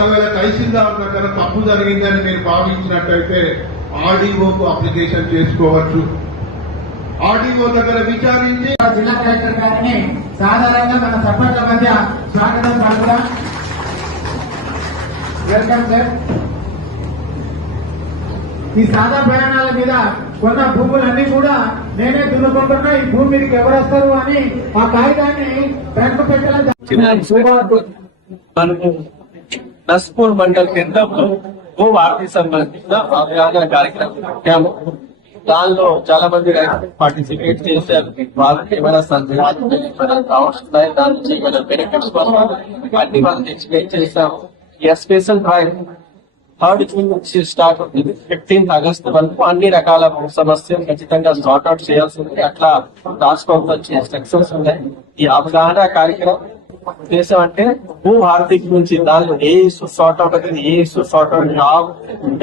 ఒకవేళ తహసీల్దార్ దగ్గర తప్పు జరిగిందని మీరు భావించినట్టయితే ఆర్డీఓకు అప్లికేషన్ చేసుకోవచ్చు. ఆర్డీఓ దగ్గర విచారించి జిల్లా కలెక్టర్ గారిని సాధారణంగా మన సర్పంచ్ల మధ్య స్వాగతం పలుకుదాం. Welcome sir. ఈ సాదా ప్రయాణాల మీద కొన్న భూములన్నీ కూడా నేనే దున్నుకుంటున్నా, ఈ భూమి మీదకి ఎవరు వస్తారు అని ఆ కాగితాన్ని బ్యాంకు పెట్టాలి. నస్పూర్ మండల్ కేంద్రంలో భూ వార్తకి సంబంధించిన అవగాహన కార్యక్రమం పెట్టాము. దానిలో చాలా మంది రైతులు పార్టిసిపేట్ చేశారు. వాళ్ళకి ఏమైనా సందేహాలు కావస్తున్నాయి, దాని నుంచి ఏమైనా బెనిఫిట్స్ అన్ని వాళ్ళకి ఎక్స్ప్లెయిన్ చేశాము. స్పెషల్ డ్రైవ్ 3rd జూన్ నుంచి స్టార్ట్ అవుతుంది. 15th ఆగస్ట్ వరకు అన్ని రకాల సమస్యలు ఖచ్చితంగా సార్ట్ అవుట్ చేయాల్సింది. అట్లా రాసుకోవాల్సిన ఇన్స్ట్రక్షన్స్ ఉన్నాయి. ఈ అవగాహన కార్యక్రమం ఉద్దేశం అంటే భూ ఆర్థిక నుంచి దానిలో ఏ ఇష్యూ సార్ట్ అవుట్ అవుతుంది, ఏ ఇష్యూ సార్ట్ అవుట్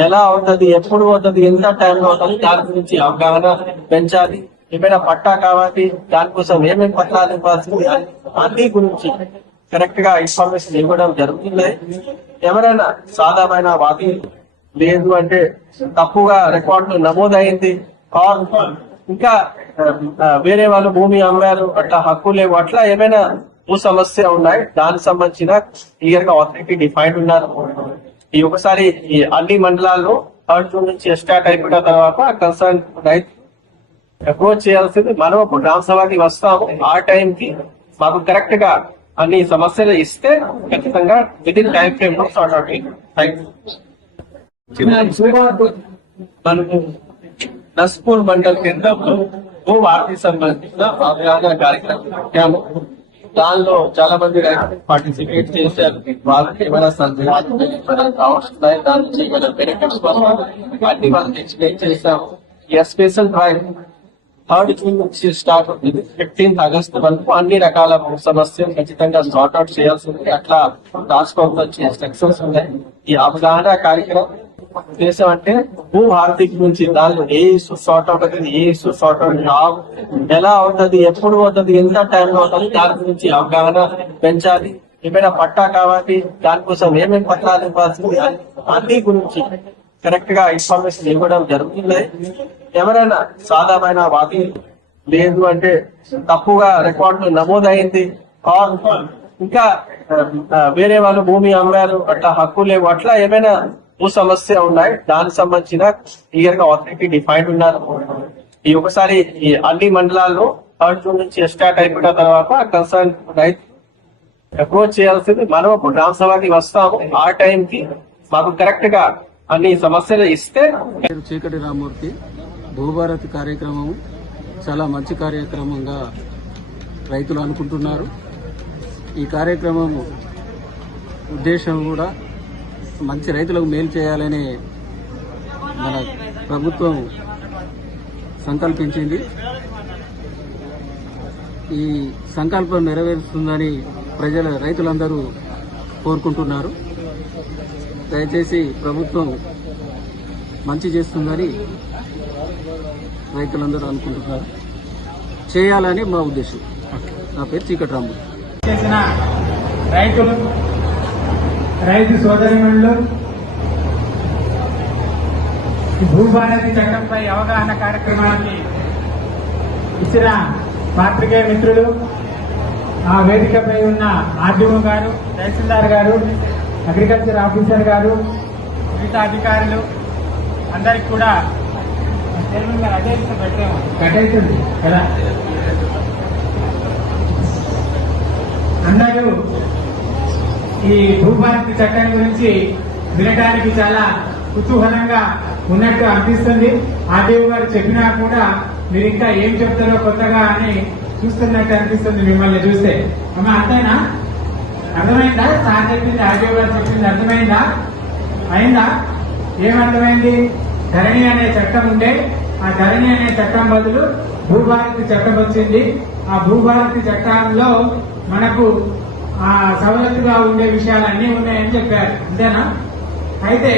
ఎలా అవుతుంది, ఎప్పుడు అవుతుంది, ఎంత టైం అవుతుంది, దాని గురించి అవగాహన పెంచాలి. ఏమైనా పట్టా కావాలి, దానికోసం ఏమేమి పత్రాలు ఇవ్వాల్సింది, అన్ని గురించి కరెక్ట్ గా ఇన్ఫర్మేషన్ ఇవ్వడం జరుగుతుంది. ఎవరైనా సాధారణ వాటి లేదు అంటే తప్పుగా రికార్డులు నమోదైంది, ఇంకా వేరే వాళ్ళు భూమి అమ్మారు, అట్లా హక్కు లేవు, అట్లా ఏమైనా భూ సమస్య ఉన్నాయి, దానికి సంబంధించిన క్లియర్ గా ఆథరిటీ డిఫైన్డ్ ఉన్నారు. ఈ ఒకసారి ఈ అన్ని మండలాల్లో 3rd జూన్ నుంచి స్టార్ట్ అయిపోయిన తర్వాత కన్సర్న్ రైతు అప్రోచ్ చేయాల్సింది. మనం గ్రామ సభకి వస్తాము, ఆ టైం కి మాకు కరెక్ట్ గా అన్ని సమస్యలు ఇస్తే ఖచ్చితంగా విదిన్ టైం ఫ్రేమ్ లో సార్ట్ అవుట్ మనకు నస్పూర్ మండల్ కేంద్రంలో భూ వార్తకి సంబంధించిన అవగాహన కార్యక్రమం పెట్టాము. దానిలో చాలా మంది రైతులు పార్టిసిపేట్ చేశారు. వాళ్ళకి ఏమైనా సందేహాలు కావస్తున్నాయి, దాని నుంచి ఏమైనా బెనిఫిట్స్ అన్ని వాళ్ళకి ఎక్స్ప్లెయిన్ చేశాము. స్పెషల్ డ్రైవ్ 3rd జూన్ నుంచి స్టార్ట్ అవుతుంది. 15th ఆగస్ట్ వరకు అన్ని రకాల సమస్యలు ఖచ్చితంగా సార్ట్ అవుట్ చేయాల్సింది. అట్లా రాసుకోవాల్సిన ఇన్స్ట్రక్షన్స్ ఉన్నాయి. ఈ అవగాహన కార్యక్రమం ఉద్దేశం అంటే భూ ఆర్థిక నుంచి దానిలో ఏ ఇష్యూ సార్ట్ అవుట్ అవుతుంది, ఏ ఇష్యూ సార్ట్ అవుట్ ఎలా అవుతుంది, ఎప్పుడు అవుతుంది, ఎంత టైం అవుతుంది, దాని గురించి అవగాహన పెంచాలి. ఏమైనా పట్టా కావాలి, దానికోసం ఏమేమి పత్రాలు ఇవ్వాల్సింది, అన్ని గురించి కరెక్ట్ గా ఇన్ఫర్మేషన్ ఇవ్వడం జరుగుతుంది. ఎవరైనా సాధారణ వాటి లేదు అంటే తప్పుగా రికార్డులు నమోదైంది, ఇంకా వేరే వాళ్ళు భూమి అమ్మారు, అట్లా హక్కు లేవు, అట్లా ఏమైనా భూ సమస్య ఉన్నాయి, దానికి సంబంధించిన క్లియర్ గా ఆథరిటీ డిఫైన్డ్ ఉన్నారు. ఈ ఒకసారి ఈ అన్ని మండలాల్లో 3rd జూన్ నుంచి స్టార్ట్ అయిపోయిన తర్వాత కన్సర్న్ రైతు అప్రోచ్ చేయాల్సింది. మనం గ్రామ సభకి వస్తాము, ఆ టైం కి మాకు కరెక్ట్ గా అన్ని సమస్యలు ఇస్తే. చీకటి రామూర్తి. భూభారతి కార్యక్రమం చాలా మంచి కార్యక్రమంగా రైతులు అనుకుంటున్నారు. ఈ కార్యక్రమం ఉద్దేశం కూడా మంచి రైతులకు మేలు చేయాలని మన ప్రభుత్వం సంకల్పించింది. ఈ సంకల్పం నెరవేరుస్తుందని రైతులందరూ కోరుకుంటున్నారు. దయచేసి ప్రభుత్వం మంచి చేస్తుందని రైతులందరూ అనుకుంటున్నారు, చేయాలని మా ఉద్దేశం. నా పేరు చీకటి రామూర్తి. చేసిన రైతులు, రైతు సోదరిమణులు, భూభారతి చట్టంపై అవగాహన కార్యక్రమానికి ఇచ్చిన పాత్రికేయ మిత్రులు, ఆ వేదికపై ఉన్న ఆర్డీఓ గారు, తహసీల్దార్ గారు, అగ్రికల్చర్ ఆఫీసర్ గారు, మిగతా అధికారులు అందరికి కూడా కట్టయితుంది కదా. అందరూ ఈ భూభారతి చట్టం గురించి వినడానికి చాలా కుతూహలంగా ఉన్నట్టు అనిపిస్తుంది. ఆర్డీఓ గారు చెప్పినా కూడా మీరు ఇంకా ఏం చెప్తారో కొత్తగా అని చూస్తున్నట్టు అనిపిస్తుంది మిమ్మల్ని చూస్తే. అమ్మా అంతేనా? అర్థమైందా? సార్ చెప్పింది, ఆర్డీఓ గారు చెప్పింది అర్థమైందా? అయిందా? ఏమర్థమైంది? ధరణి అనే చట్టం ఉండే, ఆ ధరణి అనే చట్టం బదులు భూభారతి చట్టం వచ్చింది. ఆ భూభారతి చట్టంలో మనకు సవలతుగా ఉండే విషయాలు అన్నీ ఉన్నాయని చెప్పారు. అంతేనా? అయితే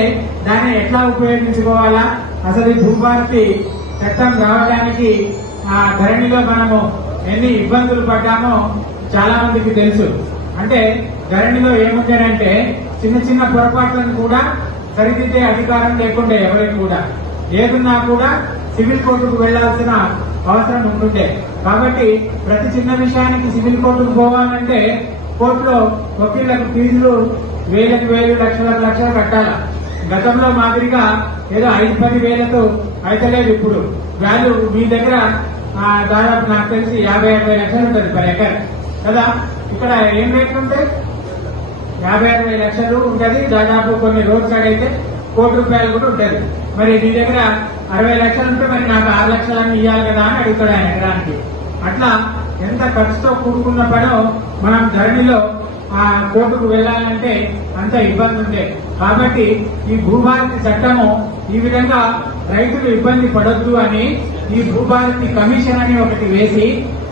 దాన్ని ఎట్లా ఉపయోగించుకోవాలా, అసలు ఈ భూభారతి చట్టం రావడానికి ఆ ధరణిలో మనము ఎన్ని ఇబ్బందులు పడ్డామో చాలా మందికి తెలుసు. అంటే ధరణిలో ఏముంటారంటే చిన్న చిన్న పొరపాట్లను కూడా సరిదిద్దే అధికారం లేకుండే ఎవరికి కూడా. ఏదున్నా కూడా సివిల్ కోర్టుకు వెళ్లాల్సిన అవసరం ఉంటుండే. కాబట్టి ప్రతి చిన్న విషయానికి సివిల్ కోర్టుకు పోవాలంటే కోర్టులో వకీళ్లకు ఫీజులు వేలకు వేలు లక్షలకు లక్షలు కట్టాల. గతంలో మాదిరిగా ఏదో 5-10 వేలతో అయితలేదు. ఇప్పుడు వాల్యూ మీ దగ్గర దాదాపు నాకు తెలిసి 50-60 లక్షలు ఉంటుంది పర్ ఎకర్ కదా. ఇక్కడ ఏం రేట్లు ఉంటాయి? 50-60 లక్షలు ఉంటుంది. దాదాపు కొన్ని రోడ్ సైడ్ అయితే ₹1,00,00,000 కూడా ఉంటుంది. మరి మీ దగ్గర 60 లక్షలు ఉంటే మరి నాకు 6 లక్షలని ఇవ్వాలి కదా అని అడుగుతాడు ఆయన ఎకరానికి. అట్లా ఎంత ఖర్చుతో కూడుకున్న పనో మనం ధరణిలో ఆ కోర్టుకు వెళ్లాలంటే అంత ఇబ్బంది ఉండే. కాబట్టి ఈ భూభారతి చట్టము ఈ విధంగా రైతులు ఇబ్బంది పడొద్దు అని ఈ భూభారతి కమిషన్ అని ఒకటి వేసి,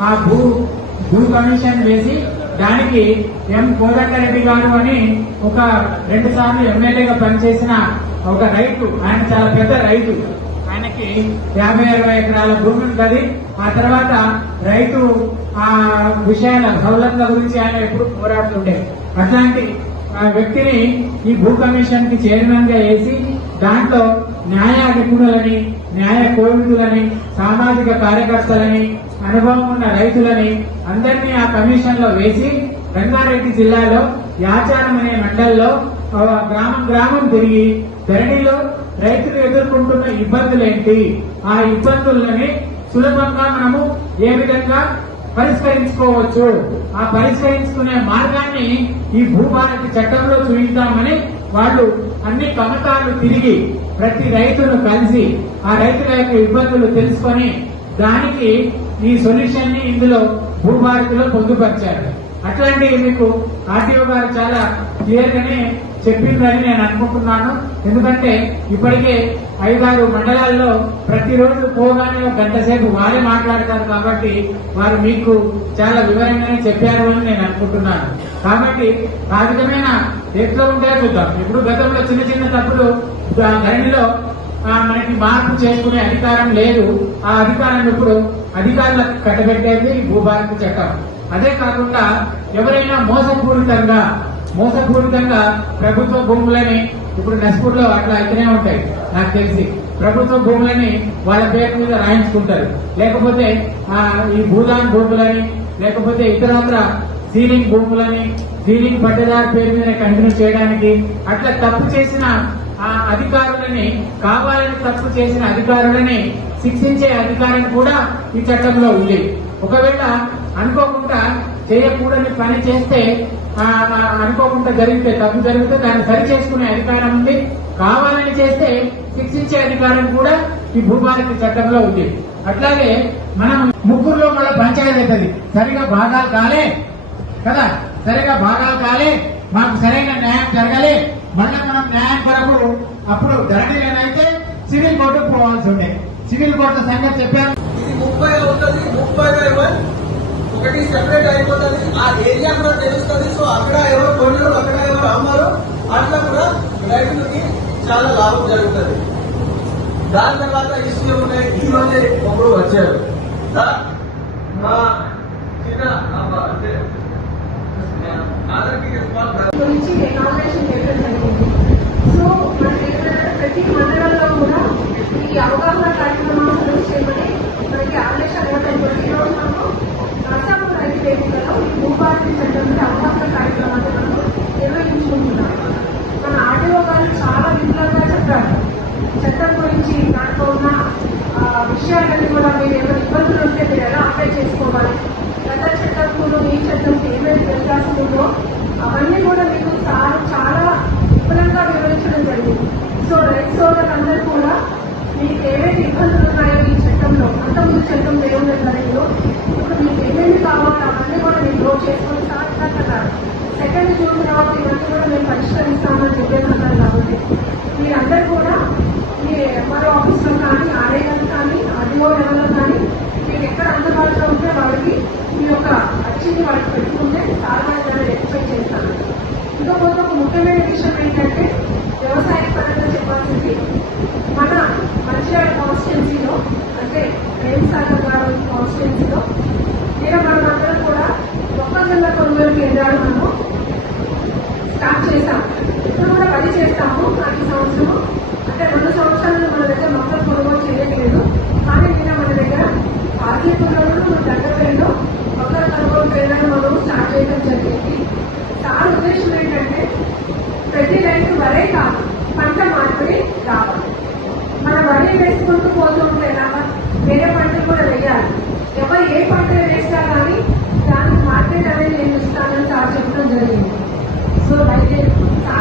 ఆ భూ కమిషన్ వేసి దానికి ఎం కోదండరెడ్డి గారు అని ఒక 2 సార్లు ఎమ్మెల్యేగా పనిచేసిన ఒక రైతు, ఆయన చాలా పెద్ద రైతు, ఆయనకి 50-60 ఎకరాల భూమి ఉంటుంది. ఆ తర్వాత రైతు ఆ విషయాల సౌలభ్యాల గురించి ఆయన ఎప్పుడు పోరాడుతుండే. అట్లాంటి వ్యక్తిని ఈ భూ కమిషన్ కి చైర్మన్ గా వేసి దాంట్లో న్యాయ నిపుణులని, న్యాయ కోవిదులని, సామాజిక కార్యకర్తలని, అనుభవం ఉన్న రైతులని అందరినీ ఆ కమిషన్ లో వేసి రంగారెడ్డి జిల్లాలో యాచారం అనే మండల్లో గ్రామం గ్రామం తిరిగి ధరణిలో రైతులు ఎదుర్కొంటున్న ఇబ్బందులేంటి, ఆ ఇబ్బందులని సులభంగా మనము ఏ విధంగా పరిష్కరించుకోవచ్చు, ఆ పరిష్కరించుకునే మార్గాన్ని ఈ భూభారతి చట్టంలో చూపిద్దామని వాళ్ళు అన్ని కమతాలు తిరిగి ప్రతి రైతును కలిసి ఆ రైతుల యొక్క ఇబ్బందులు తెలుసుకొని దానికి ఈ సొల్యూషన్ ని ఇందులో భూభారతిలో పొందుపరిచారు. అట్లాంటివి మీకు ఆర్టీఓ గారు చాలా క్లియర్ గానే చెప్పిందని నేను అనుకుంటున్నాను. ఎందుకంటే ఇప్పటికే 5-6 మండలాల్లో ప్రతిరోజు పోగానే 1 గంట సేపు వారే మాట్లాడతారు. కాబట్టి వారు మీకు చాలా వివరంగానే చెప్పారు అని నేను అనుకుంటున్నాను. కాబట్టి ఆ విధమైన ఎట్లా ఉంటే చూద్దాం. ఇప్పుడు గతంలో చిన్న చిన్న తప్పులు ధరణిలో మనకి మార్పు చేసుకునే అధికారం లేదు. ఆ అధికారం ఇప్పుడు అధికారులకు కట్టబెట్టేది భూభారతి చట్టం. అదే కాకుండా ఎవరైనా మోసపూరితంగా ప్రభుత్వ భూములని, ఇప్పుడు నస్పూర్లో అట్లా అయితేనే ఉంటాయి నాకు తెలిసి, ప్రభుత్వ భూములని వాళ్ళ పేరు మీద రాయించుకుంటారు. లేకపోతే ఈ భూదాన్ భూములని, లేకపోతే ఇతరత్ర సీలింగ్ భూములని సీలింగ్ పట్టేదారు పేరు మీద కంటిన్యూ చేయడానికి అట్లా తప్పు చేసిన ఆ అధికారులని, కావాలని తప్పు చేసిన అధికారులని శిక్షించే అధికారం కూడా ఈ చట్టంలో ఉంది. ఒకవేళ అనుకోకుండా చేయకూడని పని చేస్తే, అనుకోకుండా జరిగితే, తప్పు జరిగితే దాన్ని సరి చేసుకునే అధికారం ఉంది. కావాలని చేస్తే శిక్షించే అధికారం కూడా ఈ భూభారతి చట్టంలో ఉంది. అట్లాగే మనం ముగ్గురులో మళ్ళీ పంచాయతీ అవుతుంది. సరిగా భాగాలు కాలే కదా, సరిగా భాగాలు కాలే, మాకు సరైన న్యాయం జరగాలి. మళ్ళీ మనం న్యాయం కొరకు అప్పుడు ధరణిలోనైతే సివిల్ కోర్టుకు పోవాల్సి ఉండే. సివిల్ కోర్టు సంగతి చెప్పాను. ఇది 30 అవుతుంది, 30/1 ఒకటి సెపరేట్ అయిపోతుంది. ఆ ఏరియా కూడా తెలుస్తుంది. సో అక్కడ ఎవరు కొన్నారు, అక్కడ ఎవరు అమ్మారు, అట్లా కూడా రైతులకి చాలా లాభం జరుగుతుంది. దాని తర్వాత ఇష్యూ ఉన్నాయి. ఈ రోజే ఒకరు వచ్చారు, మా చిన్న అంటే గురించి ఇనాగ్రేషన్ చేయడం జరిగింది. సో మనకి ఏంటంటే ప్రతి మండలంలో కూడా ఈ అవగాహన కార్యక్రమాలు చేయమని మనకి ఆదేశాలు ఇవ్వడంతో ఈరోజు మనము నర్సాపూర్ రైతు వేదికలో ఈ భూభారతి చట్టంలో అవగాహన కార్యక్రమాలు మనం నిర్వహించుకుంటున్నాం. మన ఆర్టీఓ గారు చాలా విపులంగా చెప్పారు చట్టం గురించి. దాంట్లో ఉన్న విషయాలన్నీ కూడా మీరు ఏమైనా ఇబ్బందులు ఉంటే మీరు ఎలా అప్లై చేసుకోవాలి, గత చట్టంలో ఈ చట్టంకి ఏమైనా వ్యత్యాసం ఉందో అవన్నీ కూడా మీకు చాలా విపులంగా వివరించడం జరిగింది. సో రైతు సోదరులందరూ కూడా మీకు ఏవైతే ఇబ్బందులు ఉన్నాయో ఈ చట్టంలో, అంతకుముందు చట్టంలో ఏముంది ధరలో, ఇప్పుడు మీకు ఏమేమి కావాలో అవన్నీ కూడా మీరు నోట్ చేసుకొని సాధించారు. 2nd జూన్ తర్వాత ఇవన్నీ కూడా మేము పరిష్కరిస్తామని చెప్పేస్తున్నారు. కాబట్టి మీరందరూ కూడా మీ ఎంఆర్ఓ ఆఫీస్లో కానీ, ఆర్ఐఎల్ కానీ, ఆర్డీఓ లెవెల్లో కానీ మీకు ఎక్కడ అందుబాటులో ఉంటే వాళ్ళకి మీ యొక్క అర్జీని వాళ్ళకి పెట్టుకుంటే సాధారణ ఎక్స్పెక్ట్ చేస్తాను. ఇంకొక ఒక ముఖ్యమైన విషయం ఏంటంటే వ్యవసాయ పరంగా చెప్పాల్సింది, మన మంచిర్యాల కాన్స్టిట్యున్సీలో అంటే రేణుసాగర్ గారు కాన్స్టిట్యున్సీలో మనమందరం కూడా మొక్కజొన్న కొనుగోలు కేంద్రాలు మనము స్టార్ట్ చేశాం.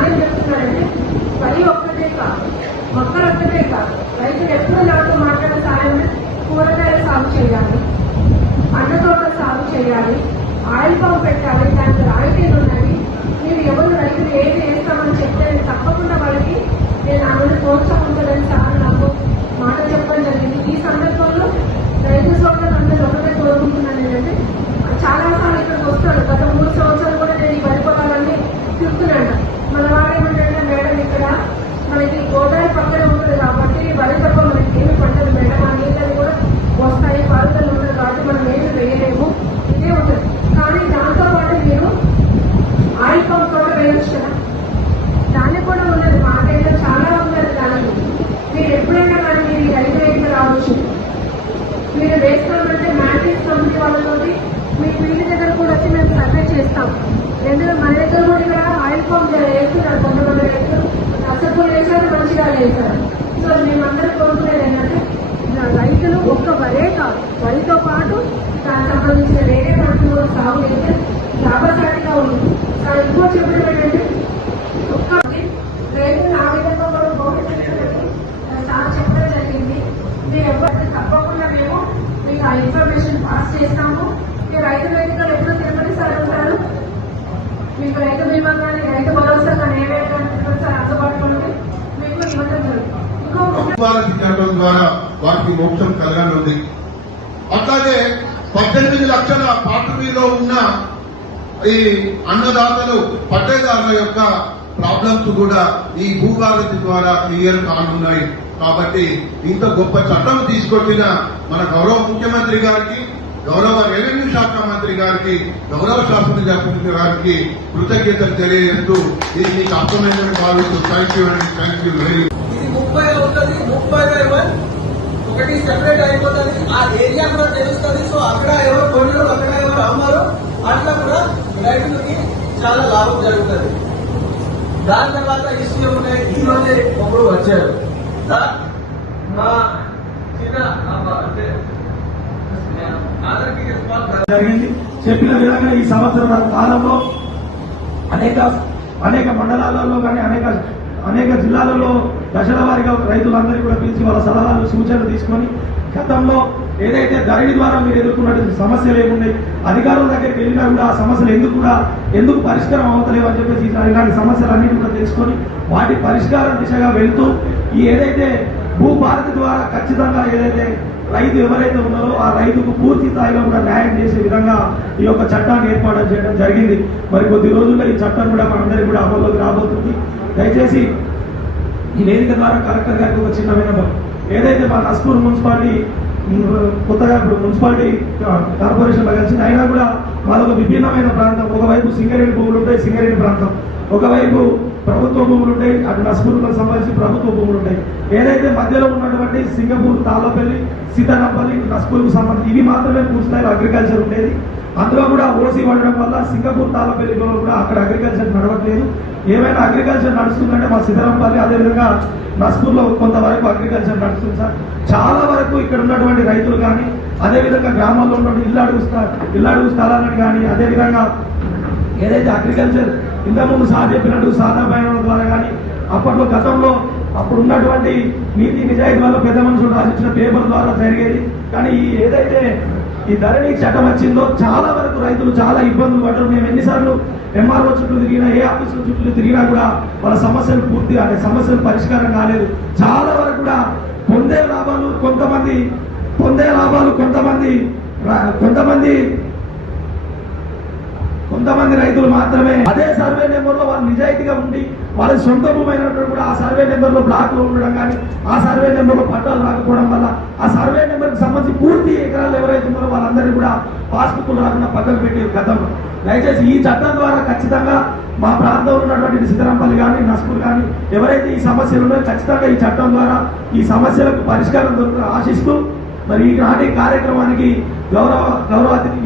నానేం చెప్తున్నానంటే వరి ఒక్కటే కాదు, మొక్కలు ఒక్కటే కాదు, రైతులు ఎప్పుడు నాతో మాట్లాడే సాయం కూరగాయల సాగు చేయాలి, పండ్ల తోటల సాగు చేయాలి, ఆయిల్ పంప్ పెట్టాలి, దానికి రాయితీలు ఉన్నాయి. మీరు ఎవరు రైతులు ఏది వేస్తామని చెప్తే తప్పకుండా వాళ్ళకి నేను ఆమెను ప్రోత్సహించాలని సార్ నాకు మాట చెప్పడం జరిగింది. ఈ సందర్భంలో రైతు సోదరులందరూ ఒకటే కోరుకుంటున్నాను ఏంటంటే చాలా సార్లు ఇక్కడికి వస్తాడు. గత 3 సంవత్సరాలు కూడా నేను ఈ వరి పొలాలన్నీ తిరుగుతున్నాను. మన వాడేమంటే మేడం ఇక్కడ మనకి గోదావరి పక్కన ఉంటుంది కాబట్టి వరి తప్ప మనకి ఏమి పంటలు మేడం, ఆ నీళ్ళని కూడా వస్తాయి, పారుదల ఉంటుంది కాబట్టి మనం ఏమి వేయలేము, ఇదే ఉంటుంది. కానీ దాంతో పాటు మీరు ఆయిల్ పంప్ కూడా వేయొచ్చు కదా, దాన్ని కూడా ఉన్నది. మా దగ్గర చాలా ఉన్నది. దానికి మీరు ఎప్పుడైనా కానీ మీరు రైతు రైతులు రావచ్చు. మీరు వేస్తామంటే మ్యాట్రిక్స్ కంపెనీ వాళ్ళతోటి మీ ఫీల్డ్ దగ్గర కూడా వచ్చి మేము సర్వే చేస్తాం. ఎందుకంటే మన దగ్గర కూడా ఇక్కడ ఆయిల్ పంప్ వేస్తున్నారు కొంతమంది రైతులు, నష్టపోయి వేశారు, మంచిగా వేశారు. సో మేమందరూ కోరుకునేది ఏంటంటే రైతులు ఒక్క వరే కాదు, వరితో పాటు దానికి సంబంధించిన వేరే పంటలు కూడా సాగు చేస్తే లాభసాటిగా ఉంటుంది. ఇంకో చెప్పడం ఏంటంటే ఒక్క రైతులు ఆ విధంగా కూడా ప్రోత్సహించాలని సార్ చెప్పడం జరిగింది. మీరు ఎవరు తప్పకుండా మేము మీకు ఆ ఇన్ఫర్మేషన్ పాస్ చేస్తాము. మీరు రైతు వేదికలు ఎప్పుడు తిరుపతి సార్ ఉంటారు, మీకు రైతు బీమా కానీ రైతు భరోసా కానీ ఏవైతే సార్ అందుబాటులో ఉంటే మీకు ఇవ్వడం జరుగుతుంది. చట్టం ద్వారా వారికి మోక్షం కలగనుంది. అట్లాగే 18 లక్షల పార్టీలో ఉన్న ఈ అన్నదాతలు పట్టేదారుల యొక్క ప్రాబ్లమ్స్ కూడా ఈ భూభారతి ద్వారా క్లియర్ కానున్నాయి. కాబట్టి ఇంత గొప్ప చట్టం తీసుకొచ్చిన మన గౌరవ ముఖ్యమంత్రి గారికి, గౌరవ రెవెన్యూ శాఖ మంత్రి గారికి, గౌరవ శాసనసభ్యుల గారికి కృతజ్ఞతలు తెలియజేస్తూ ఇది మీకు అర్థమైన భావిస్తూ థ్యాంక్ యూ వెరీ మచ్. ఇది 30 ఉంటుంది, 30/1 ఒకటి సెపరేట్ అయిపోతుంది. ఆ ఏరియా కూడా తెలుస్తుంది. సో అక్కడ ఎవరు కొన్నారు, అక్కడ ఎవరు అమ్మారు, అట్లా కూడా రైతులకి చాలా లాభం జరుగుతుంది. దాని తర్వాత ఇష్యూ ఏమున్నాయి, ఈ రోజే ఒకరు వచ్చారు. మా చిన్న అంటే జరిగింది. చెప్పిన విధంగా ఈ సంవత్సరాల కాలంలో అనేక మండలాలలో కానీ అనేక జిల్లాలలో దశల వారీగా రైతులందరికీ కూడా పిలిచి వాళ్ళ సలహాలు సూచనలు తీసుకొని గతంలో ఏదైతే ధరణి ద్వారా మీరు ఎదుర్కొన్నటువంటి సమస్యలు ఏమున్నాయి, అధికారుల దగ్గరికి వెళ్ళినా కూడా ఆ సమస్యలు ఎందుకు పరిష్కారం అవుతలేవు అని చెప్పేసి ఇలాంటి సమస్యలన్నిటి కూడా తెలుసుకొని వాటి పరిష్కారం దిశగా వెళ్తూ ఈ ఏదైతే భూభారతి ద్వారా ఖచ్చితంగా ఏదైతే రైతు ఎవరైతే ఉన్నారో ఆ రైతుకు పూర్తి స్థాయిలో కూడా న్యాయం చేసే విధంగా ఈ యొక్క చట్టాన్ని ఏర్పాటు చేయడం జరిగింది. మరి కొద్ది రోజుల్లో ఈ చట్టం కూడా మనందరికీ కూడా అమల్లోకి రాబోతుంది. దయచేసి ఈ వేదిక ద్వారా కలెక్టర్ గారికి ఒక చిన్న విన్నపం, ఏదైతే మా నస్పూర్ మున్సిపాలిటీ కొత్తగా ఇప్పుడు మున్సిపాలిటీ కార్పొరేషన్లో కలిసింది, అయినా కూడా మాదొక విభిన్నమైన ప్రాంతం. ఒకవైపు సింగరేణి భూములు ఉంటాయి, సింగరేణి ప్రాంతం, ఒకవైపు ప్రభుత్వ భూములు ఉంటాయి, అటు నస్పూర్లకు సంబంధించి ప్రభుత్వ భూములు ఉంటాయి. ఏదైతే మధ్యలో ఉన్నటువంటి సింగపూర్, తాళ్ళపల్లి, సీతారాంపల్లి, నస్పూర్కు సంబంధించి ఇవి మాత్రమే పూర్తి స్థాయిలో అగ్రికల్చర్ ఉండేది. అందులో కూడా ఓసీ పడడం వల్ల సింగపూర్, తాళ్ళపల్లిలో కూడా అక్కడ అగ్రికల్చర్ నడవట్లేదు. ఏమైనా అగ్రికల్చర్ నడుస్తుందంటే మా సీతారాంపల్లి, అదేవిధంగా నస్పూర్లో కొంతవరకు అగ్రికల్చర్ నడుస్తుంది సార్. చాలా వరకు ఇక్కడ ఉన్నటువంటి రైతులు కానీ, అదేవిధంగా గ్రామాల్లో ఉన్నటువంటి ఇల్లాడుగు స్థలాలను కానీ, అదేవిధంగా ఏదైతే అగ్రికల్చర్ ఇంతకుముందు సార్ చెప్పినట్టు సాదా బయనం ద్వారా కానీ అప్పట్లో గతంలో అప్పుడు ఉన్నటువంటి నీతి నిజాయితీ వల్ల పెద్ద మనుషులు రాసిచ్చిన పేపర్ ద్వారా జరిగేది. కానీ ఏదైతే ఈ ధరణి చట్టం వచ్చిందో చాలా వరకు రైతులు చాలా ఇబ్బందులు పడ్డారు. మేము ఎన్నిసార్లు ఎంఆర్ఓ చుట్టూ తిరిగినా, ఏ ఆఫీసుల చుట్టూ తిరిగినా కూడా వాళ్ళ సమస్యలు పూర్తిగా సమస్యలు పరిష్కారం కాలేదు. చాలా వరకు కూడా పొందే లాభాలు కొంతమంది రైతులు మాత్రమే అదే సర్వే నెంబర్లో వాళ్ళు నిజాయితీగా ఉండి వాళ్ళ సొంత భూమి అయినప్పుడు కూడా ఆ సర్వే నెంబర్లో బ్లాక్లో ఉండడం కానీ, ఆ సర్వే నెంబర్లో పట్టాలు రాకపోవడం వల్ల ఆ సర్వే నెంబర్కి సంబంధించి పూర్తి ఎకరాలు ఎవరైతే ఉన్నారో వాళ్ళందరినీ కూడా పాస్బుక్లు రాకుండా పక్కకు పెట్టే గతంలో. దయచేసి ఈ చట్టం ద్వారా ఖచ్చితంగా మా ప్రాంతంలో ఉన్నటువంటి సీతారాంపల్లి కానీ, నస్పూర్ కానీ ఎవరైతే ఈ సమస్యలు ఉన్నాయో ఖచ్చితంగా ఈ చట్టం ద్వారా ఈ సమస్యలకు పరిష్కారం దొరుకుతుందని ఆశిస్తూ మరి ఈనాటి కార్యక్రమానికి గౌరవ అతిథి